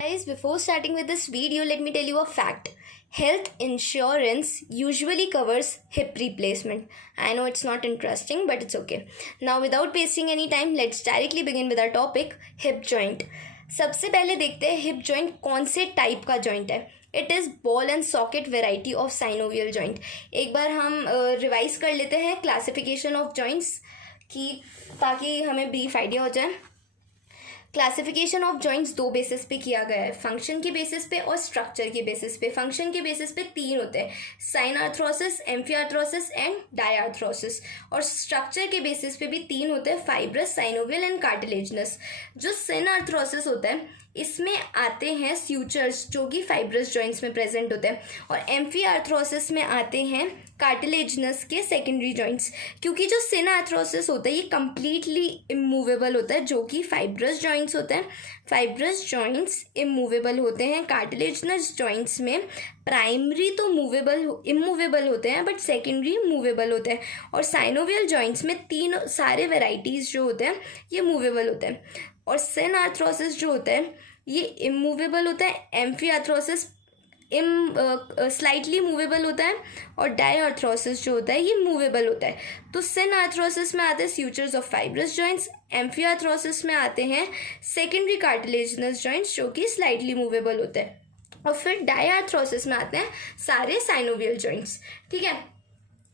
Guys, before starting with this video, let me tell you a fact. Health insurance usually covers hip replacement. I know it's not interesting, but it's okay. Now, without wasting any time, let's directly begin with our topic, hip joint. सबसे पहले देखते हैं hip joint कौन से type का joint है. It is ball and socket variety of synovial joint. एक बार हम रिवाइज कर लेते हैं क्लासिफिकेशन ऑफ जॉइंट्स की, ताकि हमें ब्रीफ आइडिया हो जाए. क्लासिफिकेशन ऑफ जॉइंट्स दो बेसिस पे किया गया है, फंक्शन के बेसिस पे और स्ट्रक्चर के बेसिस पे. फंक्शन के बेसिस पे तीन होते हैं, साइन आर्थरोसिस, एम्फीआर्थरोसिस एंड डायआर्थरोसिस. और स्ट्रक्चर के बेसिस पे भी तीन होते हैं, फाइब्रस, साइनोवियल एंड कार्टिलेजिनस. जो सिन आर्थरोसिस होता है इसमें आते हैं स्यूचर्स जो कि फाइब्रस जॉइंट्स में प्रेजेंट होते हैं, और एम्फीआर्थरोसिस में आते हैं कार्टिलेजिनस के सेकेंडरी जॉइंट्स. क्योंकि जो सिन आर्थरोसिस होता है ये कम्प्लीटली इमूवेबल होता है, जो कि फाइब्रस जॉइंट्स होते हैं. फाइब्रस जॉइंट्स इमूवेबल होते हैं. कार्टिलेजिनस जॉइंट्स में प्राइमरी तो इमूवेबल होते हैं, बट सेकेंडरी मूवेबल होते हैं. और साइनोवियल जॉइंट्स में तीन सारे वेराइटीज़ जो होते हैं ये मूवेबल होते हैं. और सिन आर्थरोसिस जो होता है ये इमूवेबल होता है. एम्फीआर्थरोसिस स्लाइटली मूवेबल होता है. और डायआर्थरोसिस जो होता है ये मूवेबल होता है. तो सिन आर्थरोसिस में आते हैं स्यूचर्स ऑफ फाइब्रस जॉइंट्स. एम्फीआर्थरोसिस में आते हैं सेकेंडरी कार्टिलेजिनस जॉइंट्स जो कि स्लाइटली मूवेबल होते हैं. और फिर डायआर्थरोसिस में आते हैं सारे साइनोवियल जॉइंट्स. ठीक है,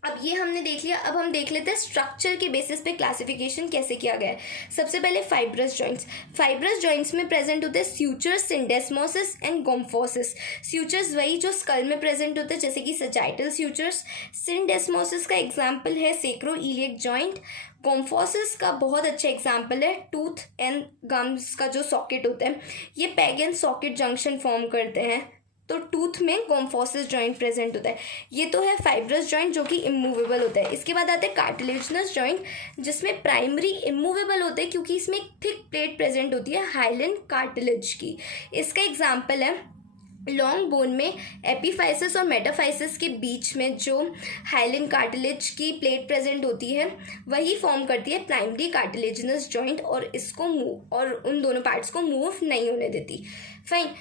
अब ये हमने देख लिया. अब हम देख लेते हैं स्ट्रक्चर के बेसिस पे क्लासिफिकेशन कैसे किया गया है. सबसे पहले फाइब्रस जॉइंट्स. फाइब्रस जॉइंट्स में प्रेजेंट होते हैं स्यूचर्स, सिंडेस्मोसिस एंड गोम्फोसिस. स्यूचर्स वही जो स्कल में प्रेजेंट होते हैं, जैसे कि सजाइटल स्यूचर्स. सिंडेस्मोसिस का एग्जाम्पल है सेक्रोइलियक जॉइंट. गोम्फोसिस का बहुत अच्छा एग्जाम्पल है टूथ एंड गम्स का जो सॉकेट होता है, ये peg and socket junction form करते हैं, तो टूथ में गोम्फोसिस जॉइंट प्रेजेंट होता है. ये तो है फाइब्रस जॉइंट जो कि इमूवेबल होता है. इसके बाद आते हैं कार्टिलेजिनस जॉइंट, जिसमें प्राइमरी इमूवेबल होते हैं क्योंकि इसमें एक थिक प्लेट प्रेजेंट होती है हाइलेन कार्टिलेज की. इसका एग्जाम्पल है लॉन्ग बोन में एपीफाइसिस और मेटाफाइसिस के बीच में जो हाइलिन कार्टिलेज की प्लेट प्रेजेंट होती है वही फॉर्म करती है प्राइमरी कार्टिलेजिनस जॉइंट, और इसको मूव और उन दोनों पार्ट्स को मूव नहीं होने देती. फाइन.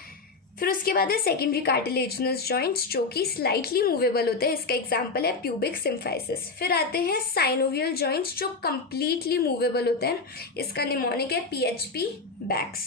फिर उसके बाद है सेकेंडरी कार्टिलेजिनस जॉइंट्स जो कि स्लाइटली मूवेबल होते हैं. इसका एग्जांपल है प्यूबिक सिम्फाइसिस. फिर आते हैं साइनोवियल जॉइंट्स जो कंप्लीटली मूवेबल होते हैं. इसका निमोनिक है पीएचपी बैक्स.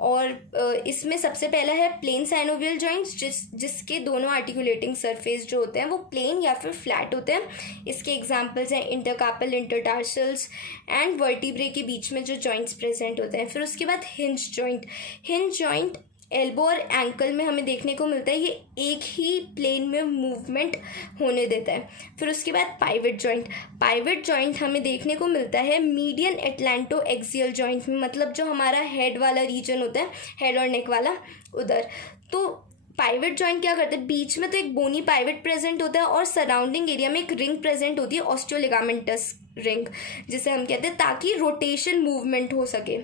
और इसमें सबसे पहला है प्लेन साइनोवियल जॉइंट्स जिसके दोनों आर्टिकुलेटिंग सरफेस जो होते हैं वो प्लेन या फिर फ्लैट होते हैं. इसके एग्जाम्पल्स हैं इंटरकार्पल, इंटरटार्सल्स एंड वर्टिब्रे के बीच में जो जॉइंट्स प्रेजेंट होते हैं. फिर उसके बाद hinge joint. Hinge joint elbow और एंकल में हमें देखने को मिलता है, ये एक ही प्लेन में मूवमेंट होने देता है. फिर उसके बाद पाइवट जॉइंट. पाइवट जॉइंट हमें देखने को मिलता है मीडियन एटलांटो एक्सियल जॉइंट में, मतलब जो हमारा हेड वाला रीजन होता है, हेड और नेक वाला उधर. तो पाइवट जॉइंट क्या करते हैं, बीच में तो एक बोनी पाइवट प्रेजेंट होता है और सराउंडिंग एरिया में एक रिंग प्रेजेंट होती है, ऑस्टियोलिगामेंटस रिंग जिसे हम कहते हैं, ताकि रोटेशन मूवमेंट हो सके.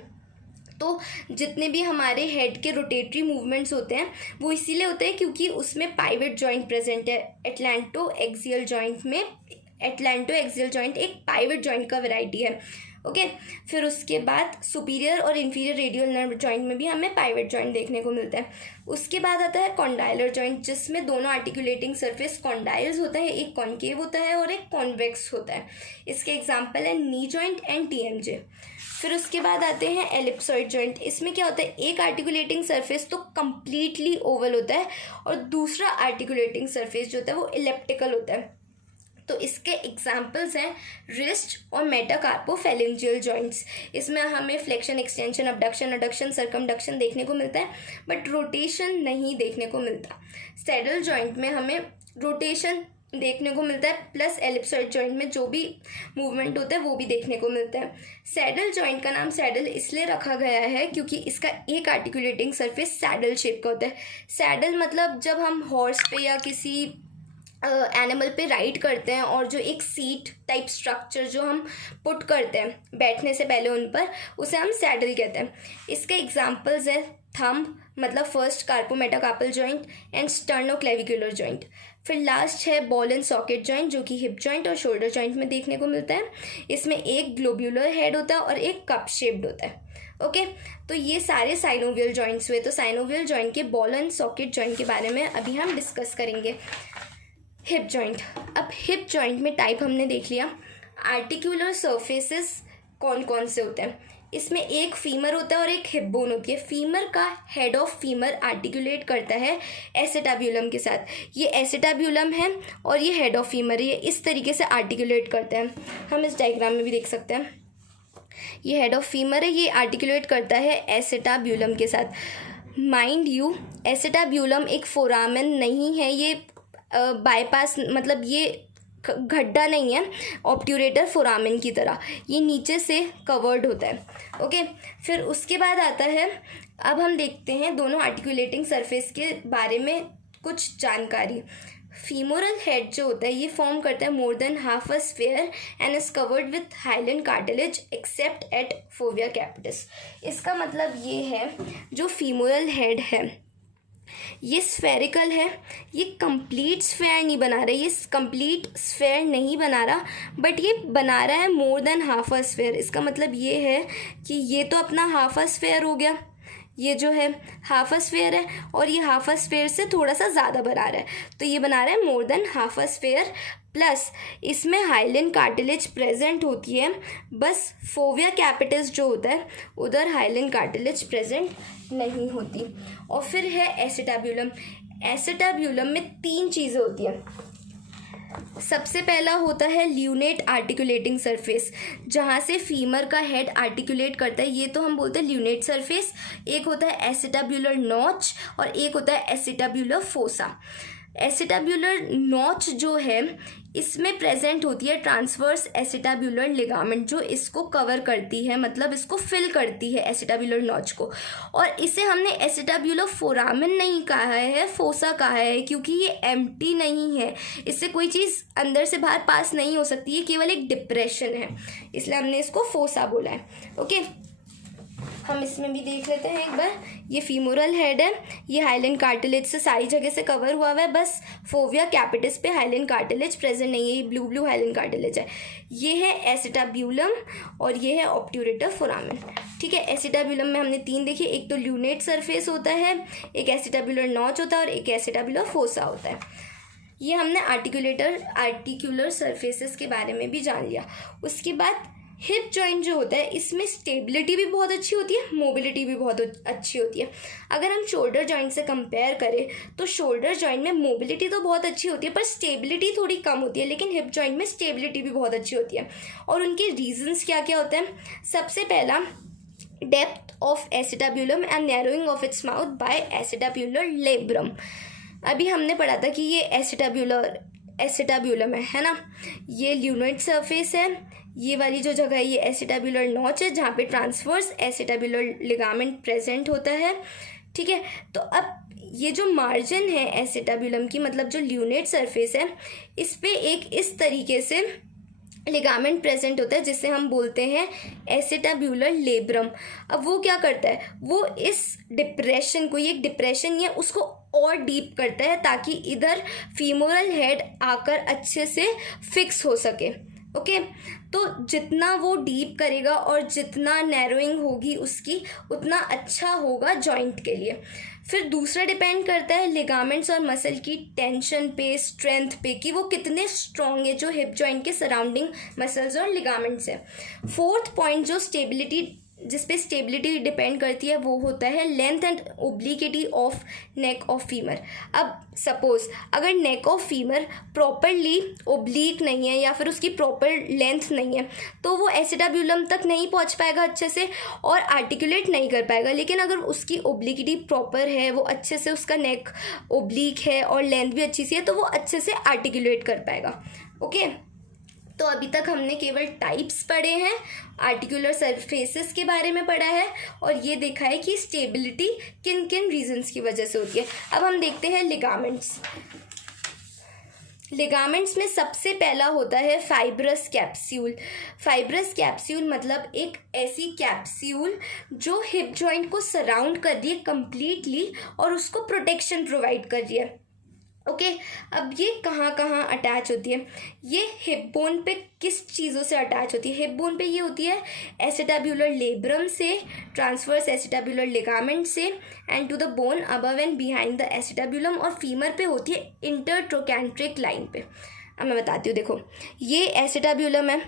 तो जितने भी हमारे हेड के रोटेटरी मूवमेंट्स होते हैं वो इसीलिए होते हैं क्योंकि उसमें पाइवट जॉइंट प्रेजेंट है. एटलांटो एक्सियल जॉइंट में एटलांटो एक्सियल जॉइंट एक पाइवट जॉइंट का वैरायटी है. ओके. फिर उसके बाद सुपीरियर और इन्फीरियर रेडियल नर्व जॉइंट में भी हमें पाइवट जॉइंट देखने को मिलता है. उसके बाद आता है कॉन्डाइलर जॉइंट, जिसमें दोनों आर्टिकुलेटिंग सरफेस कॉन्डाइल्स होता है, एक कॉन्केव होता है और एक कॉन्वेक्स होता है. इसके एग्जाम्पल है नी जॉइंट एंड टीएमजे. फिर उसके बाद आते हैं एलिप्सॉइड जॉइंट. इसमें क्या होता है, एक आर्टिकुलेटिंग सरफेस तो कम्प्लीटली ओवल होता है और दूसरा आर्टिकुलेटिंग सरफेस जो होता है वो इलेप्टिकल होता है. तो इसके एग्जाम्पल्स हैं रिस्ट और मेटाकार्पोफेलेंजियल जॉइंट्स. इसमें हमें flexion, extension, abduction, adduction, circumduction देखने को मिलता है, बट रोटेशन नहीं देखने को मिलता. सैडल जॉइंट में हमें रोटेशन देखने को मिलता है, प्लस एलिप्सॉइड जॉइंट में जो भी मूवमेंट होता है वो भी देखने को मिलता है. सैडल जॉइंट का नाम सैडल इसलिए रखा गया है क्योंकि इसका एक आर्टिकुलेटिंग सरफेस सैडल शेप का होता है. सैडल मतलब जब हम हॉर्स पे या किसी एनिमल पे राइड करते हैं और जो एक सीट टाइप स्ट्रक्चर जो हम पुट करते हैं बैठने से पहले उन पर, उसे हम सैडल कहते हैं. इसके एग्जांपल्स है थंब मतलब first carpometacarpal joint and sternoclavicular joint. फिर लास्ट है बॉल एंड सॉकेट जॉइंट जो कि हिप जॉइंट और शोल्डर जॉइंट में देखने को मिलता है. इसमें एक ग्लोब्यूलर हेड होता है और एक कप शेप्ड होता है. ओके, तो ये सारे साइनोवियल जॉइंट्स हुए। तो साइनोवियल जॉइंट के बॉल एंड सॉकेट जॉइंट के बारे में अभी हम डिस्कस करेंगे। Hip joint. अब हिप जॉइंट में टाइप हमने देख लिया। आर्टिकुलर सर्फेसेस कौन कौन से होते हैं? इसमें एक फीमर होता है और एक हिप बोन होती है। फीमर का हेड ऑफ फीमर आर्टिकुलेट करता है एसेटाब्यूलम के साथ। ये एसेटाब्यूलम है और ये हेड ऑफ फीमर है, ये इस तरीके से आर्टिकुलेट करता है। हम इस डायग्राम में भी देख सकते हैं, ये हेड ऑफ फीमर है, ये आर्टिकुलेट करता है एसेटाब्यूलम के साथ। माइंड यू, एसेटाब्यूलम एक फोरामेन नहीं है, ये बाईपास मतलब ये गड्ढा नहीं है ऑब्ट्यूरेटर फोरामेन की तरह, ये नीचे से कवर्ड होता है। ओके, फिर उसके बाद आता है, अब हम देखते हैं दोनों आर्टिकुलेटिंग सरफेस के बारे में कुछ जानकारी। फीमोरल हेड जो होता है ये फॉर्म करता है more than half a sphere and is covered with hyaline cartilage except at fovea capitis. इसका मतलब ये है, जो फीमोरल हेड है ये स्फेरिकल है, ये कंप्लीट स्फेयर नहीं बना रहा, ये कंप्लीट स्फेयर नहीं बना रहा, बट ये बना रहा है मोर देन हाफ अ स्फेयर। इसका मतलब ये है कि ये तो अपना हाफ अ स्फेयर हो गया, ये जो है हाफ अ स्फेयर है, और ये हाफ अ स्फेयर से थोड़ा सा ज़्यादा बना रहा है, तो ये बना रहा है मोर देन हाफ अ स्फेयर। प्लस इसमें हाइलिन कार्टिलेज प्रेजेंट होती है, बस फोविया कैपिटस जो होता है उधर हाइलिन कार्टिलेज प्रेजेंट नहीं होती। और फिर है एसेटाब्यूलम। एसेटाब्यूलम में 3 चीज़ें होती हैं। सबसे पहला होता है ल्यूनेट आर्टिकुलेटिंग सरफेस, जहाँ से फीमर का हेड आर्टिकुलेट करता है, ये तो हम बोलते हैं ल्यूनेट सरफेस। एक होता है एसेटाब्यूलर नॉच और एक होता है एसेटाब्यूलर फोसा। एसेटाब्यूलर नॉच जो है इसमें प्रेजेंट होती है ट्रांसवर्स एसेटाब्यूलर लिगामेंट, जो इसको कवर करती है, मतलब इसको फिल करती है एसेटाब्यूलर नॉच को। और इसे हमने एसेटाब्यूलर फोरामेन नहीं कहा है, फोसा कहा है, क्योंकि ये एम्प्टी नहीं है, इससे कोई चीज़ अंदर से बाहर पास नहीं हो सकती, ये केवल एक डिप्रेशन है, इसलिए हमने इसको फोसा बोला है। ओके, हम इसमें भी देख लेते हैं एक बार। ये फीमोरल हेड है, ये हाइलिन कार्टिलेज से सारी जगह से कवर हुआ हुआ है, बस फोविया कैपिटस पे हाइलिन कार्टिलेज प्रेजेंट नहीं है, ये ब्लू ब्लू हाइलिन कार्टिलेज है। ये है एसेटाब्यूलम और ये है ऑब्ट्यूरेटर फोरामेन। ठीक है, एसेटाब्यूलम में हमने 3 देखी, एक तो ल्यूनेट सरफेस होता है, एक एसेटाब्यूलर नॉच होता है और एक एसेटाब्यूलर फोसा होता है। ये हमने आर्टिकुलर सरफेसेस के बारे में भी जान लिया। उसके बाद हिप जॉइंट जो होता है इसमें स्टेबिलिटी भी बहुत अच्छी होती है, मोबिलिटी भी बहुत अच्छी होती है। अगर हम शोल्डर जॉइंट से कंपेयर करें तो शोल्डर जॉइंट में मोबिलिटी तो बहुत अच्छी होती है पर स्टेबिलिटी थोड़ी कम होती है, लेकिन हिप जॉइंट में स्टेबिलिटी भी बहुत अच्छी होती है। और उनके रीजंस क्या क्या होते हैं? सबसे पहला, depth of acetabulum and narrowing of its mouth by acetabular labrum. अभी हमने पढ़ा था कि ये एसेटाब्यूलम है ना, ये ल्यूनेट सरफेस है, ये वाली जो जगह है ये एसेटाब्यूलर नॉच है जहाँ पे ट्रांसवर्स एसेटाब्यूलर लिगामेंट प्रेजेंट होता है। ठीक है, तो अब ये जो मार्जिन है एसेटाब्यूलम की, मतलब जो ल्यूनेट सरफेस है, इस पे एक इस तरीके से लिगामेंट प्रेजेंट होता है जिसे हम बोलते हैं एसेटाब्यूलर लेब्रम। अब वो क्या करता है, वो इस डिप्रेशन को, ये एक डिप्रेशन है, उसको और डीप करता है ताकि इधर फीमोरल हेड आकर अच्छे से फिक्स हो सके। ओके, तो जितना वो डीप करेगा और जितना नैरोइंग होगी उसकी, उतना अच्छा होगा जॉइंट के लिए। फिर दूसरा डिपेंड करता है लिगामेंट्स और मसल की टेंशन पे, स्ट्रेंथ पे, कि वो कितने स्ट्रॉन्ग है, जो हिप जॉइंट के सराउंडिंग मसल्स और लिगामेंट्स है। 4th पॉइंट जो जिस पे स्टेबिलिटी डिपेंड करती है वो होता है length and obliquity of neck of femur. अब सपोज अगर neck of femur properly oblique नहीं है या फिर उसकी प्रॉपर लेंथ नहीं है तो वो एसेटाब्यूलम तक नहीं पहुंच पाएगा अच्छे से और आर्टिकुलेट नहीं कर पाएगा। लेकिन अगर उसकी ओब्लिकिटी प्रॉपर है, वो अच्छे से, उसका नेक ओब्लिक है और लेंथ भी अच्छी सी है, तो वो अच्छे से आर्टिकुलेट कर पाएगा। ओके, तो अभी तक हमने केवल टाइप्स पढ़े हैं, आर्टिकुलर सरफेसेस के बारे में पढ़ा है और ये देखा है कि स्टेबिलिटी किन किन रीजंस की वजह से होती है। अब हम देखते हैं लिगामेंट्स। लिगामेंट्स में सबसे पहला होता है फाइब्रस कैप्सूल। फाइब्रस कैप्सूल मतलब एक ऐसी कैप्सूल जो हिप जॉइंट को सराउंड कर रही है कंप्लीटली और उसको प्रोटेक्शन प्रोवाइड कर रही है। ओके अब ये कहाँ कहाँ अटैच होती है, ये हिप बोन पे किस चीज़ों से अटैच होती है, हिप बोन पे ये होती है एसिटाब्यूलर लेब्रम से, ट्रांसवर्स एसिटाब्यूलर लिगामेंट से, and to the bone above and behind the acetabulum, और फीमर पे होती है इंटरट्रोकैंट्रिक लाइन पे। अब मैं बताती हूँ, देखो ये एसिटाब्यूलम है,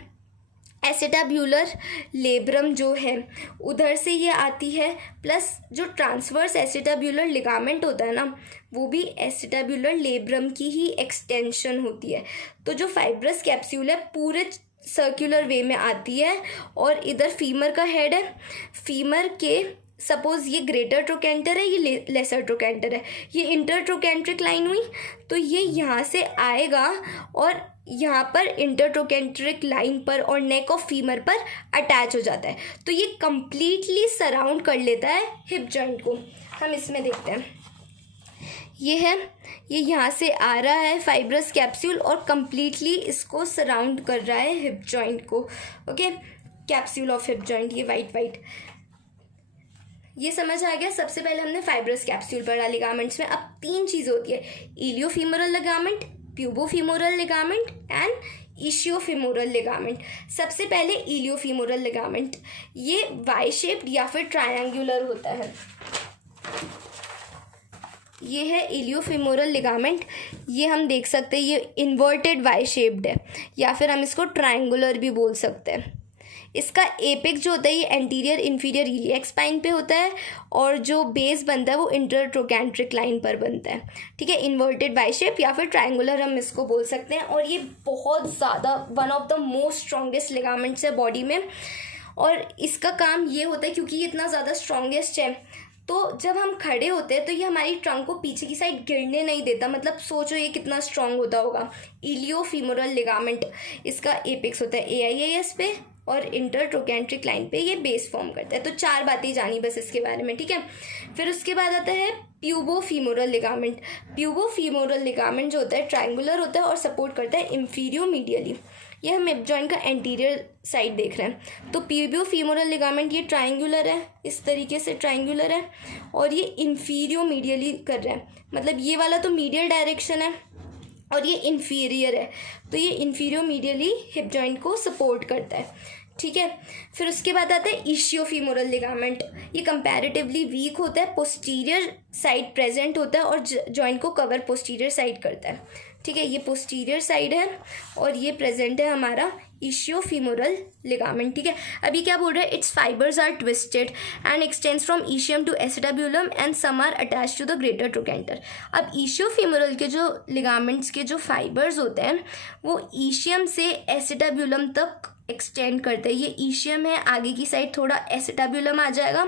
एसिटाब्यूलर लेब्रम जो है उधर से ये आती है, प्लस जो ट्रांसवर्स एसिटाब्यूलर लिगामेंट होता है ना वो भी एसिटाब्यूलर लेब्रम की ही एक्सटेंशन होती है। तो जो फाइब्रस कैप्सूल है पूरे सर्कुलर वे में आती है, और इधर फीमर का हेड है, फीमर के सपोज ये ग्रेटर ट्रोकेंटर है, ये लेसर ट्रोकेंटर है, ये इंटर ट्रोकेंट्रिक लाइन हुई, तो ये यहाँ से आएगा और यहाँ पर इंटरट्रोकेंट्रिक लाइन पर और नेक ऑफ फीमर पर अटैच हो जाता है। तो ये कंप्लीटली सराउंड कर लेता है हिप जॉइंट को। हम इसमें देखते हैं, ये है, ये यहाँ से आ रहा है फाइब्रस कैप्सूल और कंप्लीटली इसको सराउंड कर रहा है हिप जॉइंट को। Okay, capsule of hip joint, ये वाइट ये समझ आ गया। सबसे पहले हमने फाइब्रस कैप्सूल पढ़ा लिगामेंट्स में। अब 3 चीज़ होती है, इलियोफीमोरल लिगामेंट, प्यूबोफीमोरल लिगामेंट एंड इशियोफीमोरल लिगामेंट। सबसे पहले इलियोफीमोरल लिगामेंट, ये वाई शेप्ड या फिर ट्रायंगुलर होता है। ये है इलियोफीमोरल लिगामेंट, ये हम देख सकते हैं ये इन्वर्टेड वाई शेप्ड है, या फिर हम इसको ट्रायंगुलर भी बोल सकते हैं। इसका एपेक्स जो होता है ये एंटीरियर इंफीरियर इलियक स्पाइन पे होता है, और जो बेस बनता है वो इंटरट्रोकैंट्रिक लाइन पर बनता है। ठीक है, इन्वर्टेड वाई शेप या फिर ट्रायंगुलर हम इसको बोल सकते हैं। और ये बहुत ज़्यादा one of the most strongest ligaments है बॉडी में, और इसका काम ये होता है क्योंकि ये इतना ज़्यादा स्ट्रॉन्गेस्ट है, तो जब हम खड़े होते हैं तो ये हमारी ट्रंक को पीछे की साइड गिरने नहीं देता। मतलब सोचो ये कितना स्ट्रांग होता होगा। इलियोफीमोरल लिगामेंट, इसका एपेक्स होता है AIAS पे और इंटरट्रोकैंट्रिक लाइन पे ये बेस फॉर्म करता है। तो 4 बातें जानी बस इसके बारे में, ठीक है। फिर उसके बाद आता है प्यूबोफीमोरल लिगामेंट। प्यूबोफीमोरल लिगामेंट जो होता है ट्रायंगुलर होता है और सपोर्ट करता है इंफीरियो मीडियली। ये हम हिप जॉइंट का एंटीरियर साइड देख रहे हैं। तो प्यूबोफीमोरल लिगामेंट ये ट्रायंगुलर है, इस तरीके से ट्रायंगुलर है, और ये इंफीरियो मीडियली कर रहा है। मतलब ये वाला तो मीडियल डायरेक्शन है और ये इंफीरियर है, तो ये इंफीरियो मीडियली हिप जॉइंट को सपोर्ट करता है। ठीक है, फिर उसके बाद आता है इशियोफीमोरल लिगामेंट। ये कंपैरेटिवली वीक होता है, पोस्टीरियर साइड प्रेजेंट होता है और जॉइंट को कवर पोस्टीरियर साइड करता है। ठीक है, ये पोस्टीरियर साइड है और ये प्रेजेंट है हमारा इशियोफीमोरल लिगामेंट। ठीक है, अभी क्या बोल रहे हैं, its fibres are twisted and extends from ischium to acetabulum and some are attached to the greater trochanter. अब इशियोफीमोरल के जो लिगामेंट्स के जो फाइबर्स होते हैं वो ईशियम से एसिटाब्यूलम तक एक्सटेंड करते हैं। ये ईशियम है, आगे की साइड थोड़ा एसिटाब्यूलम आ जाएगा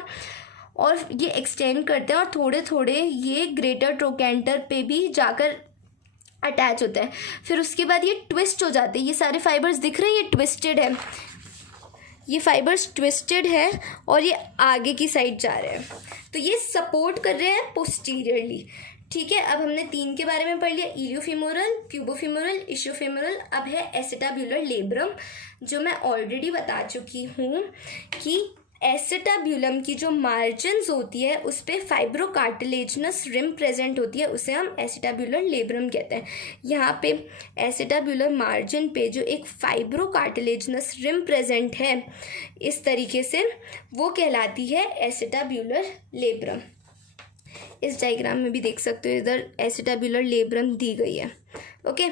और ये एक्सटेंड करते हैं और थोड़े थोड़े ये ग्रेटर ट्रोकेंटर पे भी जाकर अटैच होता है। फिर उसके बाद ये ट्विस्ट हो जाते हैं। ये सारे फाइबर्स दिख रहे हैं, ये ट्विस्टेड है, ये फाइबर्स ट्विस्टेड है और ये आगे की साइड जा रहे हैं, तो ये सपोर्ट कर रहे हैं पोस्टीरियरली। ठीक है, अब हमने 3 के बारे में पढ़ लिया, इलियोफीमोरल, प्यूबोफीमोरल, इशियोफीमोरल। अब है एसिटाब्यूलर लेब्रम, जो मैं ऑलरेडी बता चुकी हूँ कि एसिटाब्यूलम की जो मार्जिन्स होती है उस पर फाइब्रोकार्टिलेजनस रिम प्रेजेंट होती है, उसे हम एसिटाब्यूलर लेब्रम कहते हैं। यहाँ पे एसिटाब्यूलर मार्जिन पे जो एक फाइब्रोकार्टिलेजनस रिम प्रेजेंट है इस तरीके से, वो कहलाती है एसिटाब्यूलर लेब्रम। इस डायग्राम में भी देख सकते हो, इधर एसिटाब्यूलर लेब्रम दी गई है। ओके,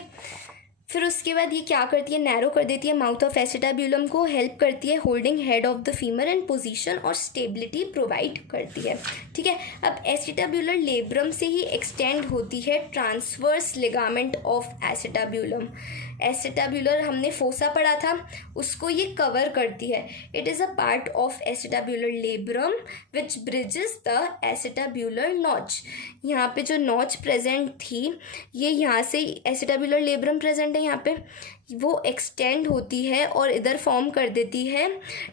फिर उसके बाद ये क्या करती है, नैरो कर देती है माउथ ऑफ एसिटाब्यूलम को, हेल्प करती है holding head of the femur and position और स्टेबिलिटी प्रोवाइड करती है। ठीक है, अब एसिटाब्यूलर लेब्रम से ही एक्सटेंड होती है ट्रांसवर्स लिगामेंट ऑफ एसिटाब्यूलम। एसिटाब्यूलर हमने फोसा पढ़ा था, उसको ये कवर करती है। It is a part of acetabular labrum which bridges the acetabular notch. यहाँ पे जो नॉच प्रेजेंट थी, ये यहाँ से एसिटाब्यूलर लेब्रम प्रेजेंट है, यहाँ पे वो एक्सटेंड होती है और इधर फॉर्म कर देती है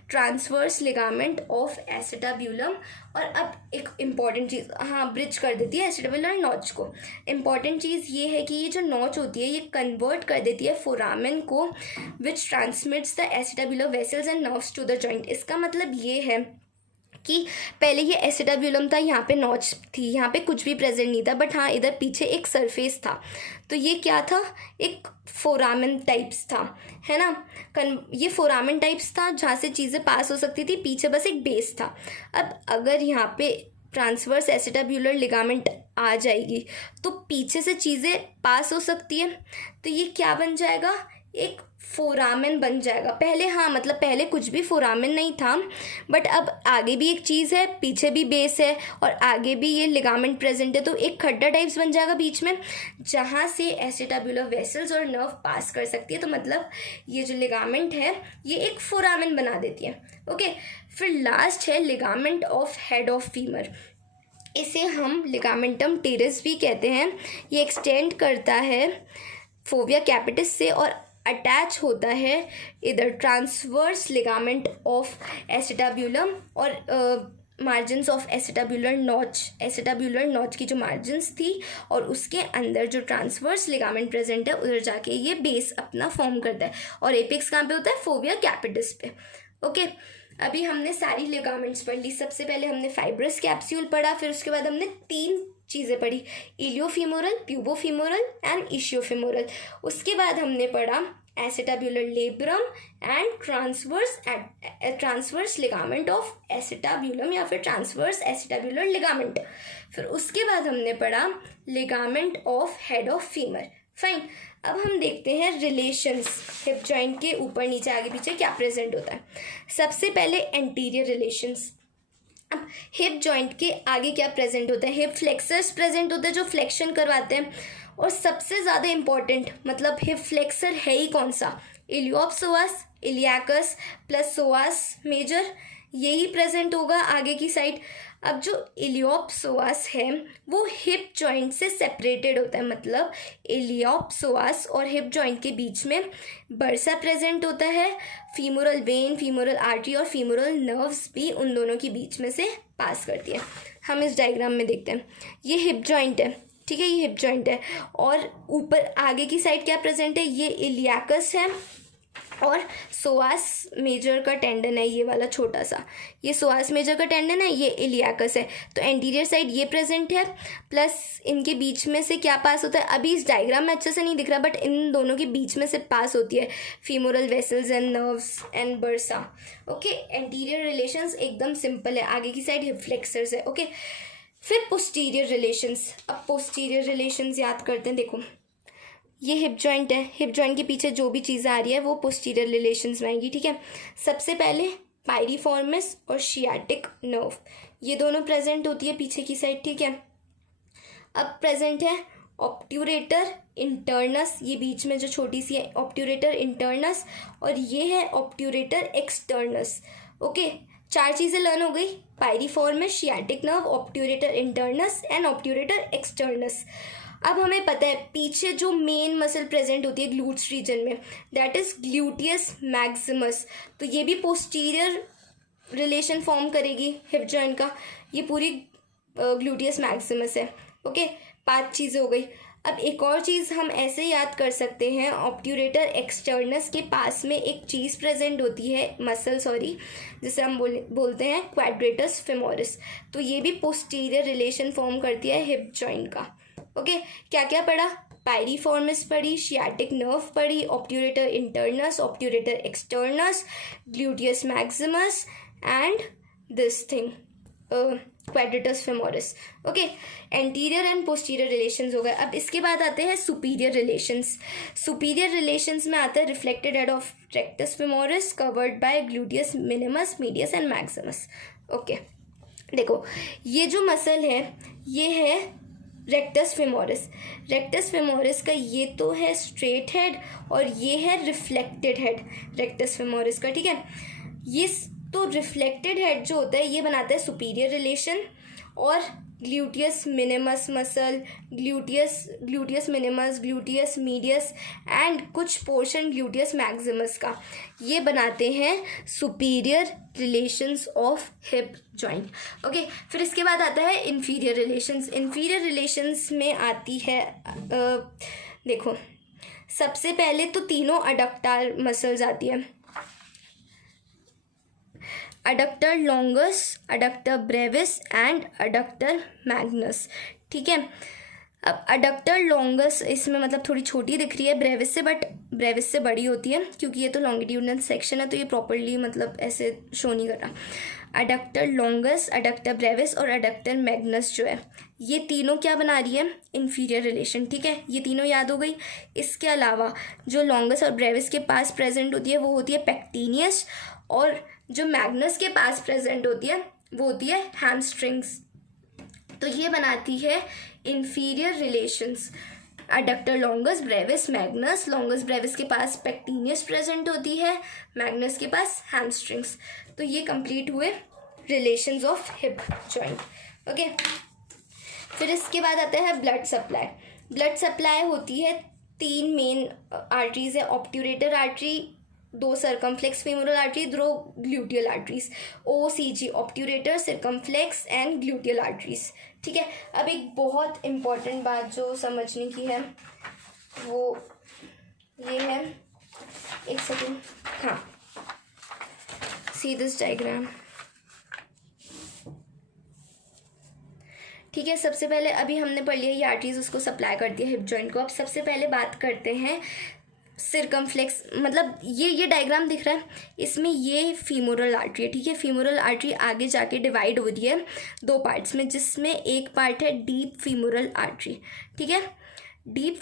ट्रांसवर्स लिगामेंट ऑफ एसिटाब्यूलम। और अब एक इम्पॉर्टेंट चीज़, हाँ, ब्रिज कर देती है एसिटाब्यूलर नॉच को। इम्पॉर्टेंट चीज़ ये है कि ये जो नॉच होती है ये कन्वर्ट कर देती है फोरामेन को, which transmits the acetabular vessels and nerves to the joint. इसका मतलब ये है कि पहले ये एसिटाब्यूलम था, यहाँ पे नॉच थी, यहाँ पे कुछ भी प्रेजेंट नहीं था, बट हाँ इधर पीछे एक सरफेस था। तो ये क्या था, एक फोरामेन टाइप्स था, है ना। ये फोरामेन टाइप्स था जहाँ से चीज़ें पास हो सकती थी, पीछे बस एक बेस था। अब अगर यहाँ पे ट्रांसवर्स एसिटाब्यूलर लिगामेंट आ जाएगी तो पीछे से चीज़ें पास हो सकती है। तो ये क्या बन जाएगा, एक फोरामेन बन जाएगा। पहले हाँ मतलब पहले कुछ भी फोरामेन नहीं था, बट अब आगे भी एक चीज़ है, पीछे भी बेस है और आगे भी ये लिगामेंट प्रेजेंट है। तो एक खड्डा टाइप्स बन जाएगा बीच में, जहाँ से एसिटाब्यूलर वेसल्स और नर्व पास कर सकती है। तो मतलब ये जो लिगामेंट है ये एक फोरामेन बना देती है। ओके, फिर लास्ट है ligament of head of femur. इसे हम लिगामेंटम टेरेस भी कहते हैं। ये एक्सटेंड करता है फोविया कैपिटिस से और अटैच होता है इधर ट्रांसवर्स लिगामेंट ऑफ एसिटाब्यूलम और मार्जिन्स ऑफ एसिटाब्यूलर नॉच की जो मार्जिन्स थी और उसके अंदर जो ट्रांसवर्स लिगामेंट प्रेजेंट है उधर जाके ये बेस अपना फॉर्म करता है। और एपेक्स कहाँ पे होता है, फोविया कैपिटिस पे। ओके, अभी हमने सारी लिगामेंट्स पढ़ ली। सबसे पहले हमने फाइब्रस कैप्सूल पढ़ा, फिर उसके बाद हमने 3 चीज़ें पढ़ी, इलियोफीमोरल, प्यूबोफीमोरल एंड इशियोफीमोरल। उसके बाद हमने पढ़ा acetabular labrum and transverse ligament of acetabulum या फिर ट्रांसवर्स एसिटाब्यूलर लिगामेंट। फिर उसके बाद हमने पढ़ा ligament of head of femur. Fine, अब हम देखते हैं रिलेशंस, हिप जॉइंट के ऊपर नीचे आगे पीछे क्या प्रेजेंट होता है। सबसे पहले एंटीरियर रिलेशंस। अब हिप जॉइंट के आगे क्या प्रेजेंट होता है, हिप फ्लेक्सर्स प्रेजेंट होते हैं जो फ्लेक्शन करवाते हैं। और सबसे ज़्यादा इम्पॉर्टेंट मतलब हिप फ्लेक्सर है ही कौन सा, इलियोप्सोआस, इलियाकस प्लस सोआस मेजर, यही प्रेजेंट होगा आगे की साइड। अब जो इलियोप्सोआस है वो हिप जॉइंट से सेपरेटेड होता है, मतलब इलियोप्सोआस और हिप जॉइंट के बीच में बर्सा प्रेजेंट होता है। फीमोरल वेन, फीमोरल आर्टरी और फीमोरल नर्व्स भी उन दोनों के बीच में से पास करती है। हम इस डायग्राम में देखते हैं, ये हिप जॉइंट है, ठीक है, ये हिप जॉइंट है और ऊपर आगे की साइड क्या प्रेजेंट है, ये इलियाकस है और सोआस मेजर का टेंडन है, ये वाला छोटा सा, ये सोआस मेजर का टेंडन है, ये इलियाकस है। तो एंटीरियर साइड ये प्रेजेंट है, प्लस इनके बीच में से क्या पास होता है, अभी इस डायग्राम में अच्छे से नहीं दिख रहा, बट इन दोनों के बीच में से पास होती है femoral vessels and nerves and bursa. Okay, anterior relations एकदम सिंपल है, आगे की साइड हिप फ्लेक्सर्स है। ओके, फिर पोस्टीरियर रिलेशंस। अब पोस्टीरियर रिलेशंस याद करते हैं। देखो ये हिप जॉइंट है, हिप जॉइंट के पीछे जो भी चीज़ आ रही है वो पोस्टीरियर रिलेशंस में आएंगी, ठीक है। सबसे पहले पायरिफॉर्मिस और शियाटिक नर्व, ये दोनों प्रेजेंट होती है पीछे की साइड, ठीक है। अब प्रेजेंट है ऑब्ट्यूरेटर इंटरनस, ये बीच में जो छोटी सी है ऑब्ट्यूरेटर इंटरनस, और ये है ऑब्ट्यूरेटर एक्सटर्नस। ओके, 4 चीज़ें लर्न हो गई, piriformis, sciatic nerve, obturator internus and obturator externus. अब हमें पता है पीछे जो मेन मसल प्रेजेंट होती है ग्लूट्स रीजन में, दैट इज ग्लूटियस मैक्सिमस। तो ये भी पोस्टीरियर रिलेशन फॉर्म करेगी हिप जॉइंट का, ये पूरी ग्लूटियस मैक्सिमस है। ओके, 5 चीज़ें हो गई। अब एक और चीज़ हम ऐसे याद कर सकते हैं, ऑब्ट्यूरेटर एक्सटर्नस के पास में एक चीज़ प्रेजेंट होती है, मसल जिसे हम बोलते हैं क्वाड्रेटस फेमोरिस। तो ये भी पोस्टीरियर रिलेशन फॉर्म करती है हिप जॉइंट का। ओके, क्या क्या पढ़ा, पायरिफॉर्मिस पढ़ी, शियाटिक नर्व पढ़ी, obturator internus, obturator externus, gluteus maximus and this thing quadratus femoris. Okay, anterior and posterior relations हो गए। अब इसके बाद आते हैं सुपीरियर रिलेशंस। सुपीरियर रिलेशंस में आता है reflected head of rectus femoris covered by gluteus minimus, medius and Maximus. Okay, देखो ये जो मसल है ये है रेक्टस फेमोरिस। रेक्टस फेमोरिस का ये तो है स्ट्रेट हेड और ये है रिफ्लेक्टेड हेड रेक्टस फेमोरिस का, ठीक है। ये तो रिफ्लेक्टेड हेड जो होता है ये बनाता है सुपीरियर रिलेशन, और gluteus minimus muscle, gluteus minimus, gluteus medius and कुछ पोर्शन ग्लूटियस मैक्सिमस का, ये बनाते हैं superior relations of hip joint. Okay, फिर इसके बाद आता है इन्फीरियर रिलेशंस। इन्फीरियर रिलेशंस में आती है देखो सबसे पहले तो तीनों अडक्टार मसल्स आती है। Adductor longus, adductor Brevis and adductor Magnus. ठीक है, अब अडक्टर लॉन्गस इसमें मतलब थोड़ी छोटी दिख रही है ब्रेविस से, बट ब्रेविस से बड़ी होती है क्योंकि ये तो लॉन्गिट्यूडनल सेक्शन है, तो ये प्रॉपरली मतलब ऐसे शो नहीं कर रहा। अडक्टर लॉन्गस, अडक्टर ब्रेविस और अडक्टर मैग्नस जो है, ये तीनों क्या बना रही है, इन्फीरियर रिलेशन। ठीक है, ये तीनों याद हो गई। इसके अलावा जो लॉन्गस और ब्रेविस के पास प्रेजेंट होती है वो होती है पेक्टिनियस, और जो मैग्नस के पास प्रेजेंट होती है वो होती है हैमस्ट्रिंग्स। तो ये बनाती है inferior relations. Adductor longus Brevis Magnus, longus Brevis के पास पेक्टिनियस प्रेजेंट होती है, मैग्नस के पास हैमस्ट्रिंग्स। तो ये कंप्लीट हुए relations of hip joint. Okay, फिर इसके बाद आता है ब्लड सप्लाई। ब्लड सप्लाई होती है 3 मेन आर्टरीज है, obturator artery, 2 circumflex femoral artery, 2 gluteal arteries, OCG obturator, circumflex and gluteal arteries. ठीक है, अब एक बहुत इम्पॉर्टेंट बात जो समझने की है वो ये है, एक सेकेंड, हाँ, सी दिस डायग्राम। ठीक है, सबसे पहले अभी हमने पढ़ लिया ये आर्टरीज उसको सप्लाई करती है हिप जॉइंट को। अब सबसे पहले बात करते हैं सर्कमफ्लेक्स, मतलब ये डायग्राम दिख रहा है, इसमें ये फीमोरल आर्टरी है। ठीक है, फीमोरल आर्टरी आगे जाके डिवाइड हो रही है 2 पार्ट्स में, जिसमें एक पार्ट है डीप फीमोरल आर्टरी। ठीक है, डीप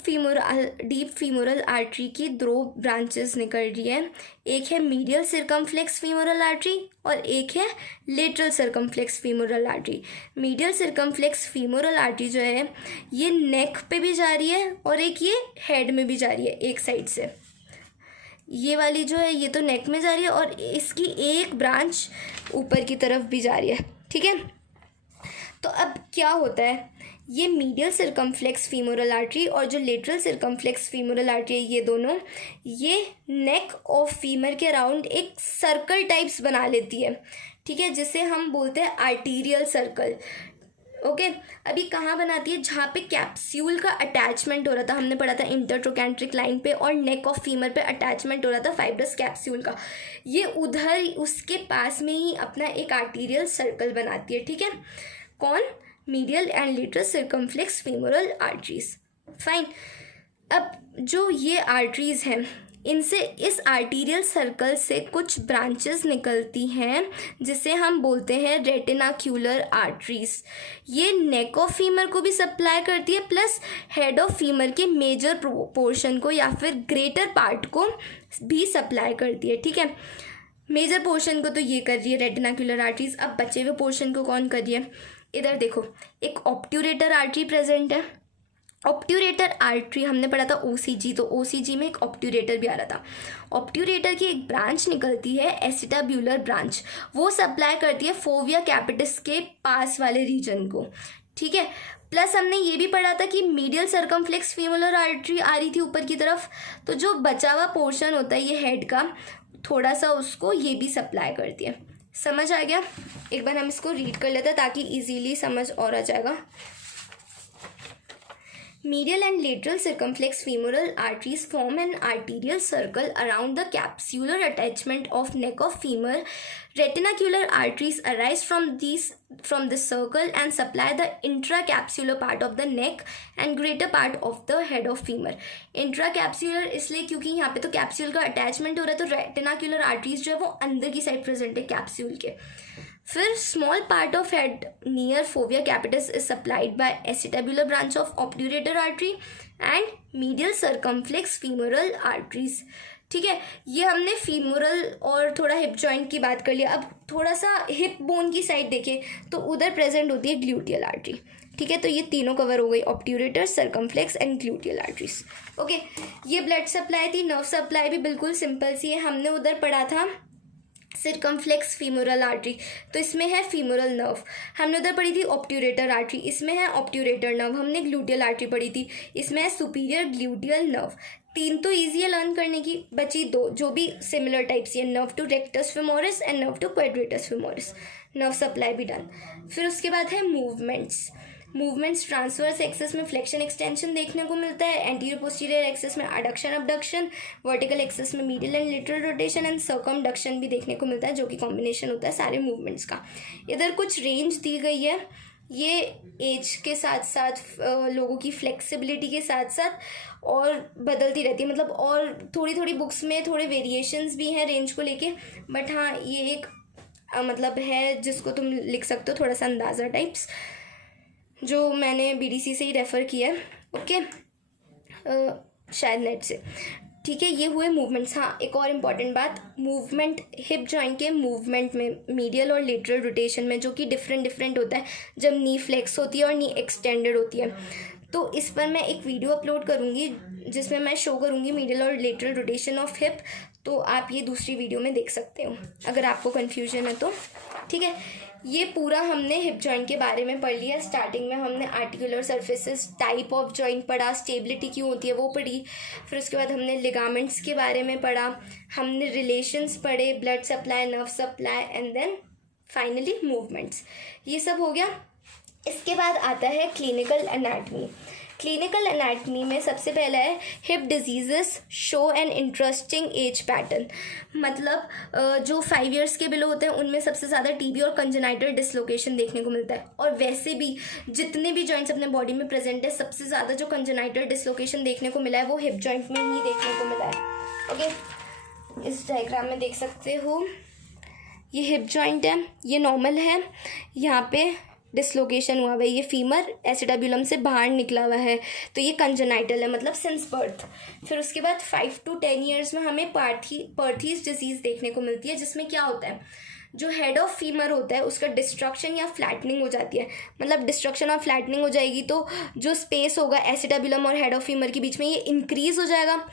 फीमोरल आर्टरी की 2 ब्रांचेस निकल रही है, एक है मीडियल सर्कमफ्लेक्स फीमोरल आर्टरी और एक है lateral circumflex femoral artery. Medial circumflex femoral artery जो है ये नेक पे भी जा रही है और एक ये हेड में भी जा रही है एक साइड से। ये वाली जो है ये तो नेक में जा रही है और इसकी एक ब्रांच ऊपर की तरफ भी जा रही है। ठीक है, तो अब क्या होता है, ये मीडियल सर्कमफ्लेक्स फीमोरल आर्टरी और जो लेटरल सर्कमफ्लेक्स फीमोरल आर्टरी है, ये दोनों ये नेक ऑफ फीमर के अराउंड एक सर्कल टाइप्स बना लेती है। ठीक है, जिसे हम बोलते हैं आर्टीरियल सर्कल। ओके, अभी कहाँ बनाती है, जहाँ पे कैप्सूल का अटैचमेंट हो रहा था, हमने पढ़ा था इंटरट्रोकैंट्रिक लाइन पे, और नेक ऑफ फीमर पे अटैचमेंट हो रहा था फाइब्रस कैप्सूल का, ये उधर उसके पास में ही अपना एक आर्टीरियल सर्कल बनाती है। ठीक है, कौन, medial and lateral circumflex femoral arteries. Fine, अब जो ये आर्टरीज हैं इनसे, इस आर्टीरियल सर्कल से कुछ ब्रांचेस निकलती हैं जिसे हम बोलते हैं रेटिनाक्यूलर आर्टरीज। ये नेक ऑफ फीमर को भी सप्लाई करती है प्लस हेड ऑफ फीमर के मेजर पोर्शन को या फिर ग्रेटर पार्ट को भी सप्लाई करती है। ठीक है, मेजर पोर्शन को तो ये कर रही है रेटिनाक्यूलर आर्टरीज। अब बचे हुए पोर्शन को कौन कर रही है, इधर देखो, एक ऑब्ट्यूरेटर आर्टरी प्रेजेंट है। ऑब्ट्यूरेटर आर्टरी हमने पढ़ा था OCG, तो OCG में एक ऑब्ट्यूरेटर भी आ रहा था। ऑब्ट्यूरेटर की एक ब्रांच निकलती है एसिटाब्यूलर ब्रांच, वो सप्लाई करती है फोविया कैपिटस के पास वाले रीजन को। ठीक है, प्लस हमने ये भी पढ़ा था कि मीडियल सर्कमफ्लेक्स फीमोरल आर्टरी आ रही थी ऊपर की तरफ, तो जो बचा हुआ पोर्शन होता है ये हेड का, थोड़ा सा उसको ये भी सप्लाई करती है। समझ आ गया, एक बार हम इसको रीड कर लेते हैं ताकि इजीली समझ और आ जाएगा। Medial and lateral circumflex femoral arteries form an arterial circle around the capsular attachment of neck of femur. Retinacular arteries arise from this circle and supply the intracapsular part of the neck and greater part of the head of femur. Intracapsular इसलिए क्योंकि यहाँ पे तो capsule का attachment हो रहा है, तो रेटिनाक्यूलर आर्टरीज जो है वो अंदर की साइड प्रेजेंट है कैप्सूल के। फिर small part of head near fovea capitis is supplied by acetabular branch of obturator artery and medial circumflex femoral arteries. ठीक है, ये हमने फीमोरल और थोड़ा हिप जॉइंट की बात कर लिया। अब थोड़ा सा हिप बोन की साइड देखें तो उधर प्रेजेंट होती है ग्लूटियल आर्टरी। ठीक है, तो ये तीनों कवर हो गई, obturator, circumflex and gluteal arteries. Okay, ये ब्लड सप्लाई थी। नर्व सप्लाई भी बिल्कुल सिंपल सी है, हमने उधर पढ़ा था सर्कमफ्लेक्स फीमोरल आर्टरी, तो इसमें है फीमोरल नर्व। हमने उधर पढ़ी थी ऑब्ट्यूरेटर आर्टरी, इसमें है ऑब्ट्यूरेटर नर्व। हमने ग्लूटियल आर्टरी पढ़ी थी, इसमें है सुपीरियर ग्लूटियल नर्व। 3 तो ईजी है लर्न करने की, बची 2 जो भी सिमिलर टाइप्स है, nerve to rectus femoris and nerve to quadratus femoris. Nerve supply भी डन। फिर उसके बाद है मूवमेंट्स। मूवमेंट्स ट्रांसवर्स एक्सेस में फ्लेक्शन एक्सटेंशन देखने को मिलता है, एंटीरियर पोस्टीरियर एक्सेस में अडक्शन अबडक्शन, वर्टिकल एक्सेस में medial and lateral rotation and circumduction भी देखने को मिलता है, जो कि कॉम्बिनेशन होता है सारे मूवमेंट्स का। इधर कुछ रेंज दी गई है, ये एज के साथ साथ लोगों की फ्लेक्सिबिलिटी के साथ साथ और बदलती रहती है, मतलब और थोड़ी थोड़ी बुक्स में थोड़े वेरिएशंस भी हैं रेंज को लेके, बट हाँ ये एक मतलब है जिसको तुम लिख सकते हो थोड़ा सा अंदाज़ा टाइप्स, जो मैंने बीडीसी से ही रेफ़र किया है। ओके, शायद नेट से। ठीक है, ये हुए मूवमेंट्स। हाँ, एक और इम्पॉर्टेंट बात, मूवमेंट हिप जॉइंट के मूवमेंट में मीडियल और लेटरल रोटेशन में जो कि डिफरेंट होता है जब नी फ्लेक्स होती है और नी एक्सटेंडेड होती है। तो इस पर मैं एक वीडियो अपलोड करूँगी जिसमें मैं शो करूँगी मीडियल और लेटरल रोटेशन ऑफ हिप, तो आप ये दूसरी वीडियो में देख सकते हो अगर आपको कन्फ्यूजन है तो। ठीक है, ये पूरा हमने हिप जॉइंट के बारे में पढ़ लिया। स्टार्टिंग में हमने articular surfaces, type of joint पढ़ा, स्टेबिलिटी क्यों होती है वो पढ़ी, फिर उसके बाद हमने लिगामेंट्स के बारे में पढ़ा, हमने रिलेशंस पढ़े, blood supply, nerve supply and then finally movements. ये सब हो गया। इसके बाद आता है क्लिनिकल एनाटमी। क्लिनिकल एनाटमी में सबसे पहला है hip diseases show an interesting age pattern. मतलब जो 5 ईयर्स के बिलो होते हैं उनमें सबसे ज़्यादा टीबी और कंजेनाइटल डिसलोकेशन देखने को मिलता है, और वैसे भी जितने भी जॉइंट्स अपने बॉडी में प्रेजेंट है सबसे ज़्यादा जो कंजेनाइटल डिसलोकेशन देखने को मिला है वो हिप जॉइंट में ही देखने को मिला है। ओके, इस डायग्राम में देख सकते हो ये हिप जॉइंट है, ये नॉर्मल है, यहाँ पे डिसलोकेशन हुआ हुआ है, ये फीमर एसिटाब्यूलम से बाहर निकला हुआ है, तो ये कंजेनाइटल है, मतलब सिंस बर्थ। फिर उसके बाद 5 to 10 ईयर्स में हमें पर्थीज डिजीज़ देखने को मिलती है, जिसमें क्या होता है, जो हेड ऑफ फीमर होता है उसका डिस्ट्रक्शन या फ्लैटनिंग हो जाती है। मतलब डिस्ट्रक्शन और फ्लैटनिंग हो जाएगी तो जो स्पेस होगा एसिटाब्यूलम और हेड ऑफ फीमर के बीच में ये इंक्रीज हो जाएगा,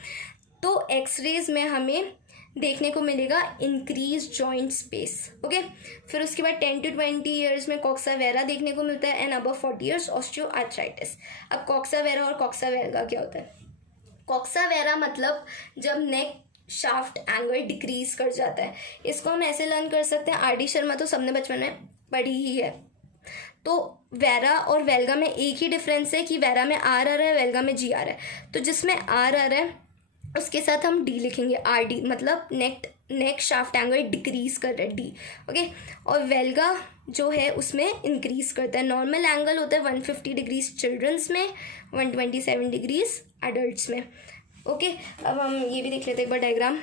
तो एक्सरेज में हमें देखने को मिलेगा इंक्रीज जॉइंट स्पेस। ओके, फिर उसके बाद 10 to 20 ईयर्स में कॉक्सा वेरा देखने को मिलता है एंड अबव 40 ईयर्स ऑस्टियोआर्थराइटिस। अब कॉक्सा वेरा और कॉक्सा वेल्गा क्या होता है? कॉक्सा वेरा मतलब जब नेक शाफ्ट एंगल डिक्रीज कर जाता है। इसको हम ऐसे लर्न कर सकते हैं, आर डी शर्मा तो सबने बचपन में पढ़ी ही है। तो वेरा और वेल्गा में एक ही डिफरेंस है कि वेरा में आर आ रहा है, वेल्गा में जी आ रहा है। तो जिसमें आर आ रहा है उसके साथ हम डी लिखेंगे, आर डी, मतलब नेक शाफ्ट एंगल डिक्रीज कर रहा है, डी। ओके, और वेल्गा जो है उसमें इंक्रीज करता है। नॉर्मल एंगल होता है 150 डिग्रीज चिल्ड्रंस में, 127 डिग्रीज एडल्ट्स में। ओके, अब हम ये भी देख लेते हैं एक बार डायग्राम।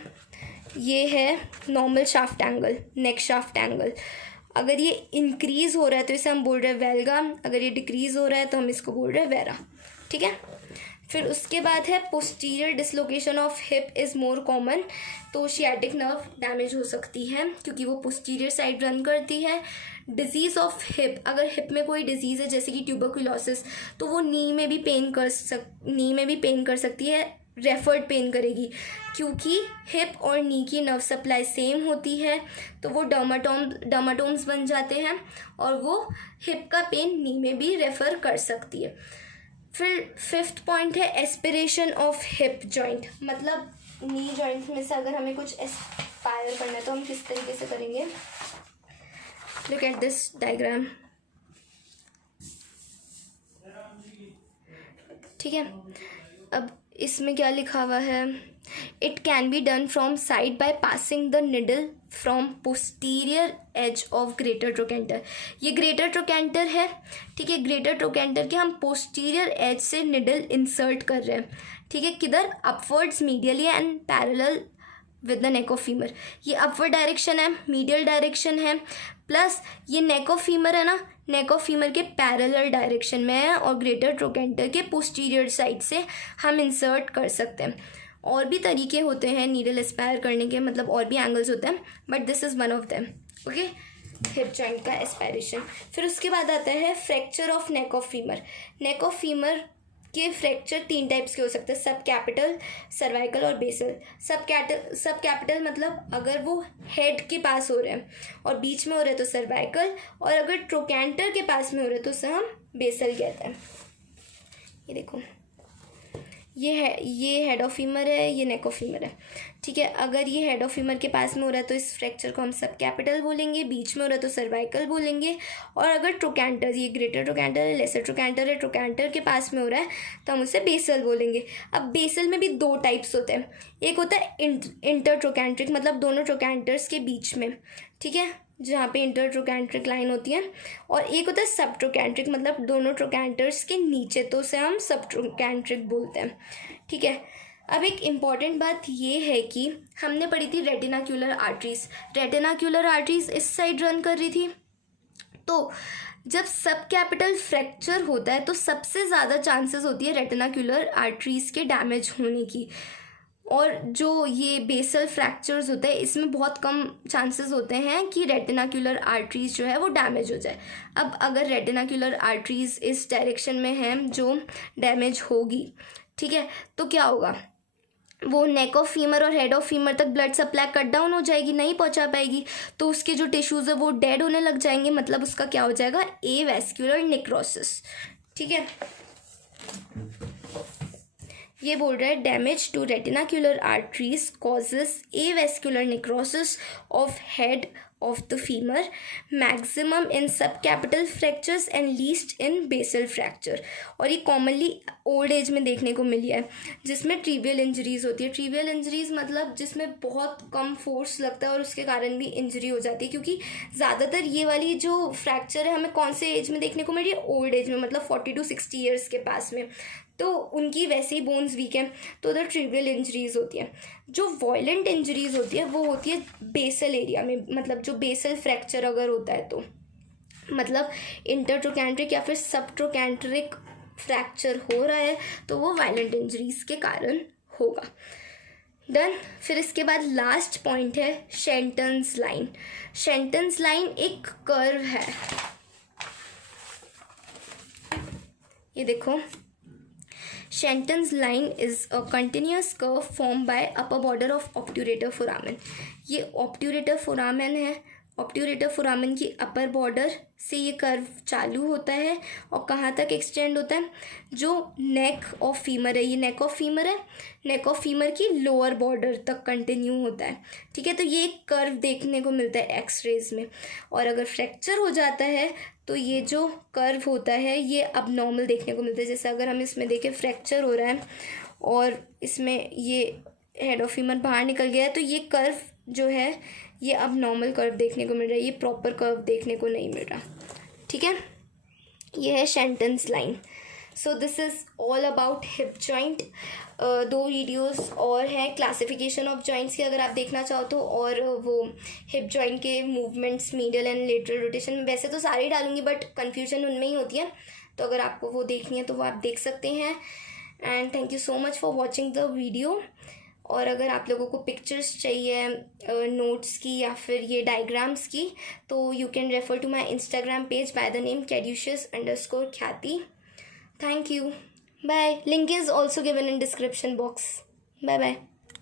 ये है नॉर्मल शाफ्ट एंगल, नेक शाफ्ट एंगल। अगर ये इंक्रीज हो रहा है तो इसे हम बोल रहे हैं वेल्गा, अगर ये डिक्रीज हो रहा है तो हम इसको बोल रहे हैं वेरा। ठीक है, फिर उसके बाद है posterior dislocation of hip is more common. तो शियाटिक नर्व डैमेज हो सकती है क्योंकि वो पोस्टीरियर साइड रन करती है। डिजीज़ ऑफ हिप, अगर हिप में कोई डिजीज़ है जैसे कि ट्यूबरकुलोसिस, तो वो नी में भी पेन कर सकती है, रेफर्ड पेन करेगी, क्योंकि हिप और नी की नर्व सप्लाई सेम होती है, तो वो डर्माटोम्स बन जाते हैं और वो हिप का पेन नी में भी रेफ़र कर सकती है। फिर 5th पॉइंट है एस्पिरेशन ऑफ हिप जॉइंट। मतलब नी जॉइंट में से अगर हमें कुछ एस्पायर करना है तो हम किस तरीके से करेंगे? Look at this diagram. ठीक है, अब इसमें क्या लिखा हुआ है? It can be done from side by passing the needle from posterior edge of greater trochanter. ये ग्रेटर ट्रोकेंटर है, ठीक है, ग्रेटर ट्रोकेंटर के हम पोस्टीरियर एज से निडल इंसर्ट कर रहे हैं। ठीक है, किधर? Upwards medially and parallel with the neck of femur. ये अपवर्ड डायरेक्शन है, मीडियल डायरेक्शन है, प्लस ये नेक ऑफ फीमर है ना, नेक ऑफ फीमर के पैरेलल डायरेक्शन में है और ग्रेटर ट्रोकेंटर के पोस्टीरियर साइड से हम इंसर्ट कर सकते हैं। और भी तरीके होते हैं नीडल एस्पायर करने के, मतलब और भी एंगल्स होते हैं, but this is one of them. Okay, hip joint का एस्पायरेशन। फिर उसके बाद आता है fracture of neck of femur. Neck of femur के फ्रैक्चर 3 टाइप्स के हो सकते हैं, सब कैपिटल, सर्वाइकल और बेसल। सब कैपिटल मतलब अगर वो हेड के पास हो रहे हैं और बीच में हो रहे हैं तो सर्वाइकल, और अगर ट्रोकेंटर के पास में हो रहे हैं तो उसे हम बेसल कहते हैं। ये देखो, ये हेड ऑफ फीमर है, ये नेक ऑफ फीमर है, ठीक है। अगर ये हेड ऑफ फीमर के पास में हो रहा है तो इस फ्रैक्चर को हम सब कैपिटल बोलेंगे, बीच में हो रहा है तो सर्वाइकल बोलेंगे। और अगर ट्रोकैंटर, ये ग्रेटर ट्रोकैंटर है, लेसर ट्रोकैंटर है, ट्रोकैंटर के पास में हो रहा है तो हम उसे बेसल बोलेंगे। अब बेसल में भी दो टाइप्स होते हैं, एक होता है इंटर ट्रोकैंट्रिक, मतलब दोनों ट्रोकैंटर्स के बीच में, ठीक है, जहाँ पे इंटर ट्रोकैंट्रिक लाइन होती है। और एक होता है सब ट्रोकैंट्रिक, मतलब दोनों ट्रोकैंटर्स के नीचे, तो उसे हम सब ट्रोकैंट्रिक बोलते हैं, ठीक है। अब एक इम्पॉर्टेंट बात ये है कि हमने पढ़ी थी रेटिनाक्यूलर आर्टरीज। रेटिनाक्यूलर आर्टरीज इस साइड रन कर रही थी, तो जब सब कैपिटल फ्रैक्चर होता है तो सबसे ज़्यादा चांसेस होती है रेटिनाक्यूलर आर्टरीज के डैमेज होने की। और जो ये बेसल फ्रैक्चर्स होते हैं इसमें बहुत कम चांसेस होते हैं कि रेटिनाक्यूलर आर्टरीज जो है वो डैमेज हो जाए। अब अगर रेटिनाक्यूलर आर्टरीज इस डायरेक्शन में है जो डैमेज होगी, ठीक है, तो क्या होगा, वो नेक ऑफ फीमर और हेड ऑफ फीमर तक ब्लड सप्लाई कट डाउन हो जाएगी, नहीं पहुंचा पाएगी, तो उसके जो टिश्यूज़ है वो डेड होने लग जाएंगे, मतलब उसका क्या हो जाएगा, एवेस्क्युलर नेक्रोसिस, ठीक है। ये बोल रहा है damage to retinacular arteries causes avascular necrosis of head of the femur, maximum in subcapital fractures and least in basal fracture. और ये कॉमनली ओल्ड एज में देखने को मिली है, जिसमें ट्रिवियल इंजरीज होती है। ट्रिवियल इंजरीज मतलब जिसमें बहुत कम फोर्स लगता है और उसके कारण भी इंजरी हो जाती है, क्योंकि ज़्यादातर ये वाली जो फ्रैक्चर है हमें कौन से एज में देखने को मिल रही है, ओल्ड एज में, मतलब 40 to 60 ईयर्स के पास में, तो उनकी वैसे ही बोन्स वीक हैं, तो उधर ट्रिवियल इंजरीज होती हैं। जो वॉयलेंट इंजरीज होती है वो होती है बेसल एरिया में, मतलब जो बेसल फ्रैक्चर अगर होता है तो, मतलब इंटरट्रोकैंट्रिक या फिर सबट्रोकैंट्रिक फ्रैक्चर हो रहा है तो वो वायलेंट इंजरीज के कारण होगा। डन। फिर इसके बाद लास्ट पॉइंट है शेंटन्स लाइन। शेंटन्स लाइन एक कर्व है, ये देखो, Shenton's line is a continuous curve form by upper border of obturator foramen. ये ऑब्ट्यूरेटर फोरामेन है, ऑब्ट्यूरेटर फोरामेन की अपर बॉर्डर से ये कर्व चालू होता है और कहाँ तक एक्सटेंड होता है, जो नेक ऑफ फीमर है, ये नेक ऑफ फीमर है, नेक ऑफ फीमर की लोअर बॉर्डर तक कंटिन्यू होता है, ठीक है। तो ये एक कर्व देखने को मिलता है एक्सरेज में। और अगर फ्रैक्चर हो जाता है तो ये जो कर्व होता है ये अब नॉर्मल देखने को मिलता है। जैसे अगर हम इसमें देखें फ्रैक्चर हो रहा है और इसमें ये हेड ऑफ फीमर बाहर निकल गया है, तो ये कर्व जो है ये अब नॉर्मल कर्व देखने को मिल रहा है, ये प्रॉपर कर्व देखने को नहीं मिल रहा, ठीक है। ये है Shenton's line. So this is all about hip joint. 2 videos और हैं क्लासिफिकेशन ऑफ जॉइंट्स की, अगर आप देखना चाहो तो, और वो हिप जॉइंट के movements medial and lateral rotation में, वैसे तो सारे ही डालूंगी बट कन्फ्यूजन उनमें ही होती है, तो अगर आपको वो देखनी है तो वो आप देख सकते हैं। And thank you so much for watching the video. और अगर आप लोगों को पिक्चर्स चाहिए नोट्स की या फिर ये डायग्राम्स की, तो you can refer to my Instagram page by the name caduceus_ख्याति। Thank you. Bye. Link is also given in description box. Bye bye.